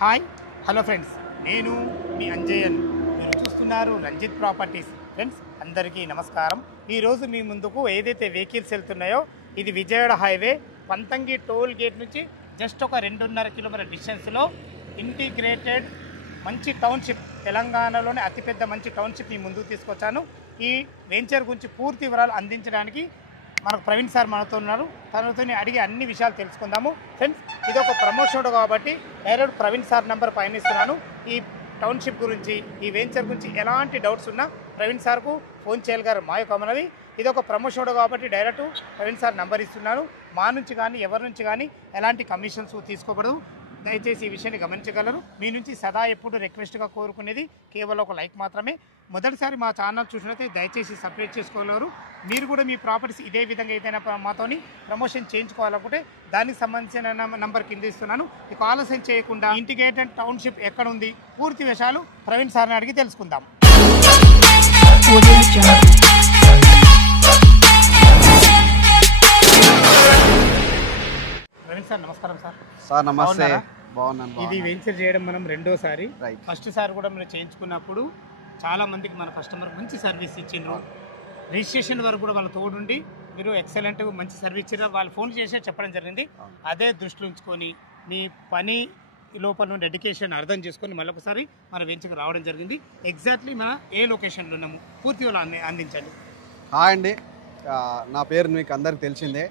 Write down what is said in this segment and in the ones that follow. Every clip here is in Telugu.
హాయ్ హలో ఫ్రెండ్స్, నేను మీ అంజయ్యన్. మీరు చూస్తున్నారు రంజిత్ ప్రాపర్టీస్. ఫ్రెండ్స్ అందరికీ నమస్కారం. ఈరోజు మీ ముందుకు ఏదైతే వెహికల్స్ వెళ్తున్నాయో ఇది Vijayawada highway Panthangi toll gate నుంచి జస్ట్ ఒక 2.5 కిలోమీటర్ డిస్టెన్స్లో ఇంటిగ్రేటెడ్ మంచి టౌన్షిప్, తెలంగాణలోనే అతిపెద్ద మంచి టౌన్షిప్ మీ ముందుకు తీసుకొచ్చాను. ఈ వెంచర్ గురించి పూర్తి వివరాలు అందించడానికి మనకు ప్రవీణ్ సార్ మనతో ఉన్నారు. తనతో అడిగి అన్ని విషయాలు తెలుసుకుందాము. ఫ్రెండ్స్ ఇది ఒక ప్రమోషన్ కాబట్టి డైరెక్ట్ ప్రవీణ్ సార్ నెంబర్ పైన ఇస్తున్నాను. ఈ టౌన్షిప్ గురించి, ఈ వెంచర్ గురించి ఎలాంటి డౌట్స్ ఉన్నా ప్రవీణ్ సార్కు ఫోన్ చేయగలరు. మా యొక్క మనవి ఇది ఒక ప్రమోషన్ కాబట్టి డైరెక్ట్ ప్రవీణ్ సార్ నెంబర్ ఇస్తున్నాను. మా నుంచి కానీ ఎవరి నుంచి కానీ ఎలాంటి కమిషన్స్ తీసుకోకూడదు. దయచేసి ఈ విషయాన్ని గమనించగలరు. మీ నుంచి సదా ఎప్పుడు రిక్వెస్ట్గా కోరుకునేది కేవలం ఒక లైక్ మాత్రమే. మొదటిసారి మా ఛానల్ చూసినట్లయితే దయచేసి సబ్స్క్రైబ్ చేసుకోగలరు. మీరు కూడా మీ ప్రాపర్టీస్ ఇదే విధంగా ఏదైనా మాతోని ప్రమోషన్ చేయించుకోవాలనుకుంటే దానికి సంబంధించిన నంబర్ కింద ఇస్తున్నాను. ఇక ఆలస్యం చేయకుండా ఇంటిగ్రేటెడ్ టౌన్షిప్ ఎక్కడ ఉంది, పూర్తి విషయాలు ప్రవీణ్ సార్ని అడిగి తెలుసుకుందాం. ప్రవీణ్ సార్ నమస్కారం. సార్ నమస్తే. బాగున్నాను. ఇది వెంచర్ చేయడం మనం రెండోసారి. ఫస్ట్ సారి కూడా మీరు చేయించుకున్నప్పుడు చాలా మందికి మన కస్టమర్ మంచి సర్వీస్ ఇచ్చిండ్రు. రిజిస్ట్రేషన్ వరకు కూడా వాళ్ళ తోడుండి మీరు ఎక్సలెంట్ మంచి సర్వీస్ ఇచ్చారు. వాళ్ళు ఫోన్ చేసే చెప్పడం జరిగింది. అదే దృష్టిలో ఉంచుకొని మీ పని లోపల నుండి డెడికేషన్ అర్థం చేసుకొని మళ్ళొకసారి మన వెంచర్కి రావడం జరిగింది. ఎగ్జాక్ట్లీ మన ఏ లొకేషన్లో ఉన్నాము పూర్తిగా అందించండి. హాయ్ అండి, నా పేరు మీకు అందరికి తెలిసిందే.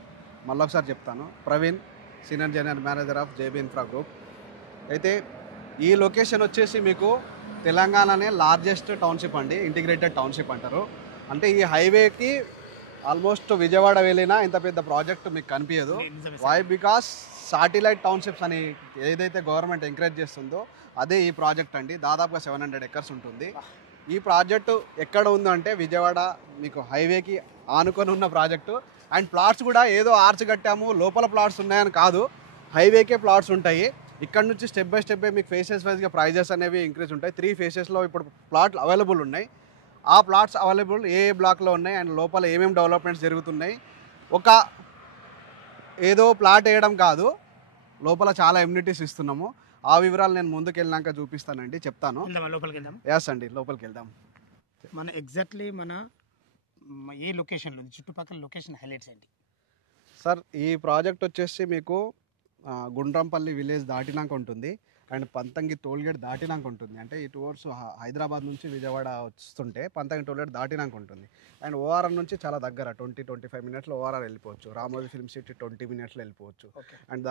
మళ్ళొకసారి చెప్తాను. Praveen, senior general manager of JB infra group. అయితే ఈ లొకేషన్ వచ్చేసి మీకు తెలంగాణనే లార్జెస్ట్ టౌన్షిప్ అండి, ఇంటిగ్రేటెడ్ టౌన్షిప్ అంటారు. అంటే ఈ హైవేకి ఆల్మోస్ట్ విజయవాడ వెళ్ళినా ఇంత పెద్ద ప్రాజెక్ట్ మీకు కనిపించదు. వై? బికాస్ సాటిలైట్ టౌన్షిప్స్ అని ఏదైతే గవర్నమెంట్ ఎంకరేజ్ చేస్తుందో అదే ఈ ప్రాజెక్ట్ అండి. దాదాపుగా 700 ఎకర్స్ ఉంటుంది. ఈ ప్రాజెక్టు ఎక్కడ ఉందంటే విజయవాడ మీకు హైవేకి ఆనుకొని ఉన్న ప్రాజెక్టు. అండ్ ప్లాట్స్ కూడా ఏదో ఆర్చ్ కట్టాము లోపల ప్లాట్స్ ఉన్నాయని కాదు, హైవేకే ప్లాట్స్ ఉంటాయి. ఇక్కడ నుంచి స్టెప్ బై స్టెప్ మీకు ఫేసెస్ వైజ్గా ప్రైజెస్ అనేవి ఇంక్రీజ్ ఉంటాయి. 3 ఫేసెస్లో ఇప్పుడు ప్లాట్లు అవైలబుల్ ఉన్నాయి. ఆ ప్లాట్స్ అవైలబుల్ ఏ బ్లాక్లో ఉన్నాయి అండ్ లోపల ఏమేమి డెవలప్మెంట్స్ జరుగుతున్నాయి. ఒక ఏదో ప్లాట్ వేయడం కాదు, లోపల చాలా ఎమ్యూనిటీస్ ఇస్తున్నాము. ఆ వివరాలు నేను ముందుకు వెళ్ళినాక చూపిస్తానండి, చెప్తాను. లోపలికి వెళ్దాం. ఎస్ అండి, లోపలికి వెళ్దాం. మన ఎగ్జాక్ట్లీ మన ఏ లొకేషన్లో ఉంది, చుట్టుపక్కల లొకేషన్ హైలైట్స్ ఏంటి సార్? ఈ ప్రాజెక్ట్ వచ్చేసి మీకు గుండ్రంపల్లి విలేజ్ దాటినాక ఉంటుంది అండ్ పంతంగి టోల్గేట్ దాటినాక ఉంటుంది. అంటే ఈ టూర్స్ హైదరాబాద్ నుంచి విజయవాడ వస్తుంటే పంతంగి టోల్గేట్ దాటినాక ఉంటుంది. అండ్ ఓఆర్ఆర్ నుంచి చాలా దగ్గర 20-25 మినిట్స్లో ఓఆర్ఆర్ వెళ్ళిపోవచ్చు. రామోజీ ఫిల్మ్ సిటీ 20 మినిట్స్లో వెళ్ళిపోవచ్చు. అండ్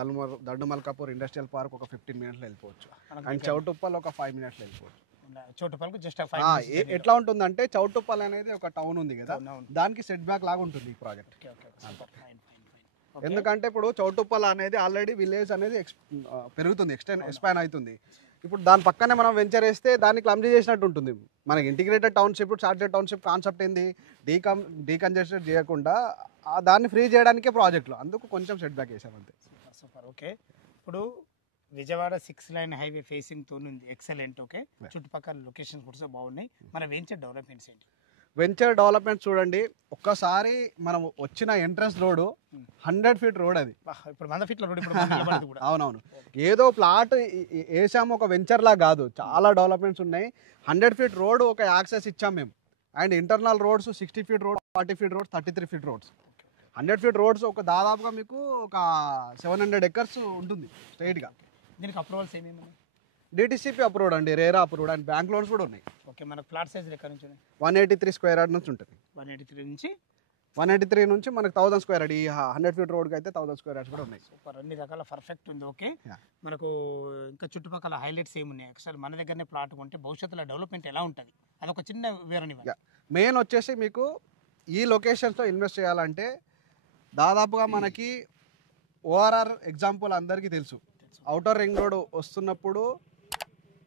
దండుమల్కాపూర్ ఇండస్ట్రియల్ పార్క్ ఒక 15 మినిట్స్లో వెళ్ళిపోవచ్చు. అండ్ చౌటుప్పల్ ఒక 5 మినిట్స్లో వెళ్ళిపోవచ్చు. చౌటుప్పల్కు జస్ట్ ఎట్లా ఉంటుందంటే చౌటుప్పల్ అనేది ఒక టౌన్ ఉంది కదా, దానికి సెట్ బ్యాక్ లాగా ఉంటుంది ఈ ప్రాజెక్ట్. ఎందుకంటే ఇప్పుడు చౌటుప్పల్ అనేది ఆల్రెడీ విలేజ్ అనేది పెరుగుతుంది, ఎక్స్పాండ్ అవుతుంది. ఇప్పుడు దాని పక్కనే మనం వెంచర్ వేస్తే దాన్ని క్లమ్జీ చేసినట్టు ఉంటుంది. మనకి integrated township, satellite township concept ఏంది, డీకంజెస్టెడ్ చేయకుండా దాన్ని ఫ్రీ చేయడానికే ప్రాజెక్టులు, అందుకు కొంచెం సెట్ బ్యాక్ వేసాం అంతే. సూపర్. ఓకే, ఇప్పుడు విజయవాడ 6 లైన్ హైవే ఫేసింగ్ తో ఉంది, ఎక్సలెంట్. ఓకే, చుట్టుపక్కల లొకేషన్స్ కూడా బాగున్నాయి. మన వెంచర్ డెవలప్మెంట్స్ ఏంటి? వెంచర్ డెవలప్మెంట్ చూడండి, ఒక్కసారి మనం వచ్చిన ఎంట్రన్స్ రోడ్ 100 ఫీట్ రోడ్. అది ఇప్పుడు 100 ఫీట్ల రోడ్. అవునవును, ఏదో ప్లాట్ వేసాము ఒక వెంచర్లా కాదు, చాలా డెవలప్మెంట్స్ ఉన్నాయి. 100 ఫీట్ రోడ్ ఒక యాక్సెస్ ఇచ్చాం మేము. And internal roads 60 feet road, 40 feet roads, 33 feet roads. 100 feet roads ఒక దాదాపుగా మీకు ఒక 700 ఎకర్స్ ఉంటుంది స్ట్రైట్గా. దీనికి అప్రూవల్స్ ఏమేమి? డిటిసిపి అప్రూవ్డ్ అండి, RERA approved, and bank loans కూడా ఉన్నాయి. ఓకే, మనకు ప్లాట్ సైజ్ ఎక్కడ నుంచి? 183 స్క్వేర్ యార్డ్ నుంచి ఉంటుంది. 183 నుంచి మనకు 1000 స్క్వేర్ యార్డ్. ఈ 100 ఫీట్ రోడ్కి అయితే 1000 స్క్వేర్ యార్డ్స్ కూడా ఉన్నాయి. సూపర్, అన్ని రకాల పర్ఫెక్ట్ ఉంది. ఓకే, మనకు ఇంకా చుట్టుపక్కల హైలైట్స్ ఏమున్నాయి? యాక్చువల్ మన దగ్గరనే ప్లాట్ కొంటే భవిష్యత్తులో డెవలప్మెంట్ ఎలా ఉంటుంది, అదొక చిన్న వివరణ. మెయిన్ వచ్చేసి మీకు ఈ లొకేషన్స్లో ఇన్వెస్ట్ చేయాలంటే దాదాపుగా మనకి ఓఆర్ఆర్ ఎగ్జాంపుల్ అందరికీ తెలుసు. అవుటర్ రింగ్ రోడ్ వస్తున్నప్పుడు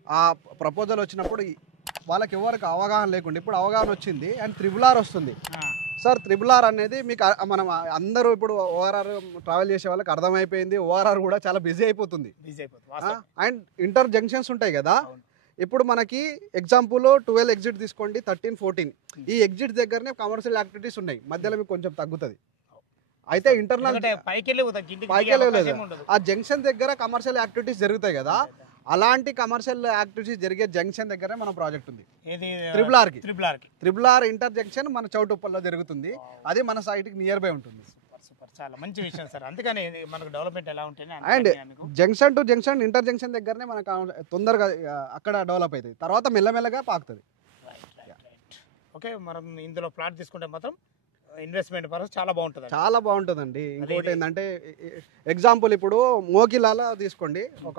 ఆ ప్రపోజల్ వచ్చినప్పుడు వాళ్ళకి ఎవరికి అవగాహన లేకుండా ఇప్పుడు అవగాహన వచ్చింది. అండ్ త్రిబుల్-ఆర్ వస్తుంది సార్. త్రిబుల్-ఆర్ అనేది మీకు మనం అందరూ ఇప్పుడు ఓఆర్ఆర్ ట్రావెల్ చేసే వాళ్ళకి అర్థమైపోయింది. ఓఆర్ఆర్ కూడా చాలా బిజీ అయిపోతుంది. అండ్ ఇంటర్ జంక్షన్స్ ఉంటాయి కదా, ఇప్పుడు మనకి ఎగ్జాంపుల్ 12 ఎగ్జిట్ తీసుకోండి, 13, 14. ఈ ఎగ్జిట్ దగ్గరనే కమర్షియల్ యాక్టివిటీస్ ఉన్నాయి, మధ్యలో మీకు కొంచెం తగ్గుతుంది. అయితే ఇంటర్నల్ పైకి వెళ్ళలేదు, ఆ జంక్షన్ దగ్గర కమర్షియల్ యాక్టివిటీస్ జరుగుతాయి కదా, అలాంటి కమర్షియల్ యాక్టివిటీస్ జరిగే జంక్షన్ దగ్గర మన ప్రాజెక్ట్ ఉంది. ఏది త్రిబుల్ ఆర్ ఇంటర్ జంక్షన్ మన చౌటుప్పల్లో జరుగుతుంది. అది మన సైట్కి నియర్ బై ఉంటుంది. సూపర్, చాలా మంచి విషయం సార్. అందుకని మనకు డెవలప్మెంట్ ఎలా ఉంటుంది and junction to junction inter junction దగ్గరనే మనకు తొందరగా అక్కడ డెవలప్ అవుతుంది, తర్వాత మెల్లమెల్లగా పాకుతుంది. ఓకే, మనం ఇందులో ప్లాట్ తీసుకుంటే మాత్రం ఇన్వెస్ట్మెంట్ పర్పస్ చాలా బాగుంటుంది. చాలా బాగుంటుందండి. ఇంకోటి ఏంటంటే ఎగ్జాంపుల్ ఇప్పుడు మోకిలాల తీసుకోండి, ఒక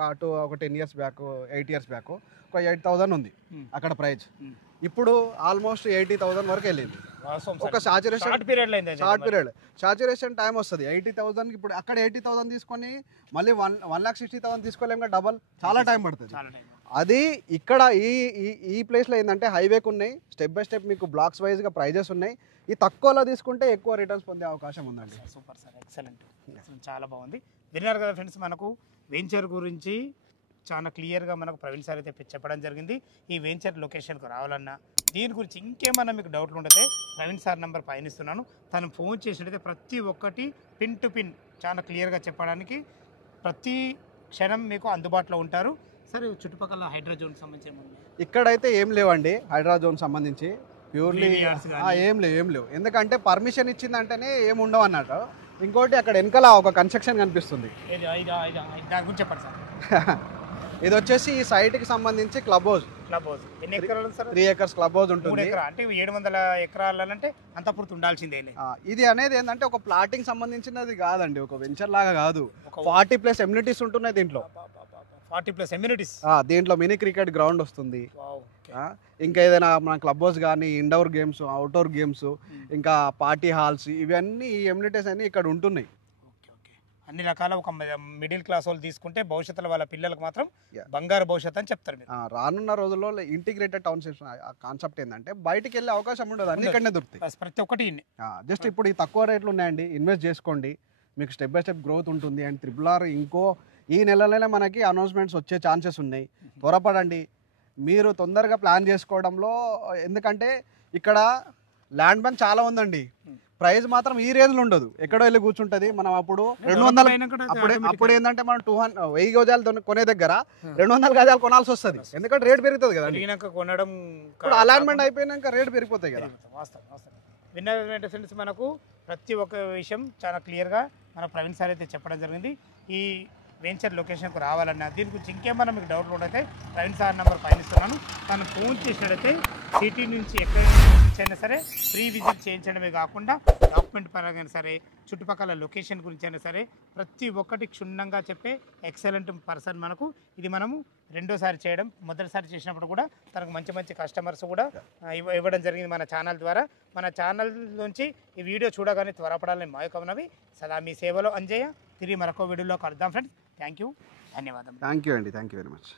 10 years బ్యాక్ 8 years బ్యాక్ ఒక 8,000 ఉంది అక్కడ ప్రైజ్. ఇప్పుడు ఆల్మోస్ట్ 80,000 వరకు వెళ్ళింది. ఒక సాచురేషన్ టైం వస్తుంది 80,000. ఇప్పుడు అక్కడ 80,000 తీసుకొని మళ్ళీ 1,60,000 తీసుకోలేం కదా, డబల్ చాలా టైం పడుతుంది. అది ఇక్కడ ఈ ప్లేస్లో ఏంటంటే హైవేకి ఉన్నాయి, స్టెప్ బై స్టెప్ మీకు బ్లాక్స్ వైజ్గా ప్రైజెస్ ఉన్నాయి. ఈ తక్కువలో తీసుకుంటే ఎక్కువ రిటర్న్స్ పొందే అవకాశం ఉందండి. సూపర్ సార్, ఎక్సలెంట్, చాలా బాగుంది. విన్నారు కదా ఫ్రెండ్స్, మనకు వెంచర్ గురించి చాలా క్లియర్గా మనకు ప్రవీణ్ సార్ అయితే చెప్పడం జరిగింది. ఈ వెంచర్ లొకేషన్కు రావాలన్నా దీని గురించి ఇంకేమన్నా మీకు డౌట్లు ఉంటే ప్రవీణ్ సార్ నెంబర్ పైన ఇస్తున్నాను, తను ఫోన్ చేసినట్టయితే ప్రతి ఒక్కటి పిన్ టు పిన్ చాలా క్లియర్గా చెప్పడానికి ప్రతి క్షణం మీకు అందుబాటులో ఉంటారు. సరే, చుట్టుపక్కల హైడ్రా జోన్ సంబంధించి ఇక్కడైతే ఏం లేవండి, హైడ్రా జోన్ సంబంధించి ప్యూర్లీ ఏం లేవు. ఎందుకంటే పర్మిషన్ ఇచ్చిందంటేనే ఏమి ఉండవు అన్నట్టు. ఇంకోటి అక్కడ వెనకాల ఒక కన్స్ట్రక్షన్ కనిపిస్తుంది, దాని గురించి చెప్పండి సార్. ఇది వచ్చేసి ఈ సైట్కి సంబంధించి క్లబ్ హౌస్. ఎన్ని ఎకరాలు సార్? 3 acres క్లబ్ హౌస్ ఉంటుంది. అంటే 700 ఎకరాలంటే అంత పూర్తి ఉండాల్సిందే. ఇది అనేది ఏంటంటే ఒక ప్లాటింగ్ సంబంధించినది కాదండి, ఒక వెంచర్ లాగా కాదు. 40+ ఎమ్యూనిటీస్ ఉంటున్నాయి దీంట్లో. 40+ ఎమ్యూనిటీస్. దీంట్లో మినీ క్రికెట్ గ్రౌండ్ వస్తుంది. ఇంకా ఏదైనా మన క్లబ్ హౌస్ కానీ ఇండోర్ గేమ్స్, అవుట్డోర్ గేమ్స్, ఇంకా పార్టీ హాల్స్, ఇవన్నీ ఈ ఎమ్యూనిటీస్ అన్ని ఇక్కడ ఉంటున్నాయి. అన్ని రకాల ఒక మిడిల్ క్లాస్ వాళ్ళు తీసుకుంటే భవిష్యత్తులో వాళ్ళ పిల్లలకు మాత్రం బంగారు భవిష్యత్తు అని చెప్తారు. రానున్న రోజుల్లో ఇంటిగ్రేటెడ్ టౌన్షిప్స్ కాన్సెప్ట్ ఏంటంటే బయటికి వెళ్ళే అవకాశం ఉండదు, అన్ని ఇక్కడనే దొరుకుతాయి ప్రతి ఒక్కటి. జస్ట్ ఇప్పుడు ఈ తక్కువ రేట్లు ఉన్నాయండి, ఇన్వెస్ట్ చేసుకోండి, మీకు స్టెప్ బై స్టెప్ గ్రోత్ ఉంటుంది. అండ్ త్రిబుల్ ఇంకో ఈ నెలలోనే మనకి అనౌన్స్మెంట్స్ వచ్చే ఛాన్సెస్ ఉన్నాయి. త్వరపడండి, మీరు తొందరగా ప్లాన్ చేసుకోవడంలో. ఎందుకంటే ఇక్కడ ల్యాండ్ బ్యాంక్ చాలా ఉందండి, ప్రైస్ మాత్రం ఈ రేంజ్లో ఉండదు, ఎక్కడో వెళ్ళి కూర్చుంటుంది. మనం అప్పుడు 200 అప్పుడు ఏంటంటే మనం 1000 గజాలు కొనే దగ్గర 200 గజాలు కొనాల్సి వస్తుంది, ఎందుకంటే రేట్ పెరుగుతుంది కదా. కొనడం ఇప్పుడు అలాట్మెంట్ అయిపోయినాక రేట్ పెరిగిపోతాయి కదా. విన్నర్ ఫ్రెండ్స్, మనకు ప్రతి ఒక్క విషయం చాలా క్లియర్గా మన ప్రవీణ్ సార్ అయితే చెప్పడం జరిగింది. ఈ వెంచర్ లొకేషన్కు రావాలన్నా దీని గురించి ఇంకేమన్నా మీకు డౌట్లు ఉంటే ప్రవీణ్ సార్ నెంబర్ పైన ఇస్తున్నాను, తను ఫోన్ చేసినట్టయితే సిటీ నుంచి ఎక్కడి నుంచి అయినా సరే ఫ్రీ విజిట్ చేయించడమే కాకుండా డాక్యుమెంట్ పరంగా సరే, చుట్టుపక్కల లొకేషన్ గురించి అయినా సరే ప్రతి ఒక్కటి క్షుణ్ణంగా చెప్పే ఎక్సలెంట్ పర్సన్. మనకు ఇది మనము రెండోసారి చేయడం, మొదటిసారి చేసినప్పుడు కూడా తనకు మంచి మంచి కస్టమర్స్ కూడా ఇవ్వడం జరిగింది మన ఛానల్ ద్వారా. మన ఛానల్ నుంచి ఈ వీడియో చూడగానే త్వరపడాలని మా యొక్క ఉన్నవి. సదా మీ సేవలో అంజయ్య. తిరిగి మరొక వీడియోలో కలుద్దాం ఫ్రెండ్స్. థ్యాంక్ యూ, ధన్యవాదాలు. థ్యాంక్ యూ అండి, థ్యాంక్ యూ వెరీ మచ్.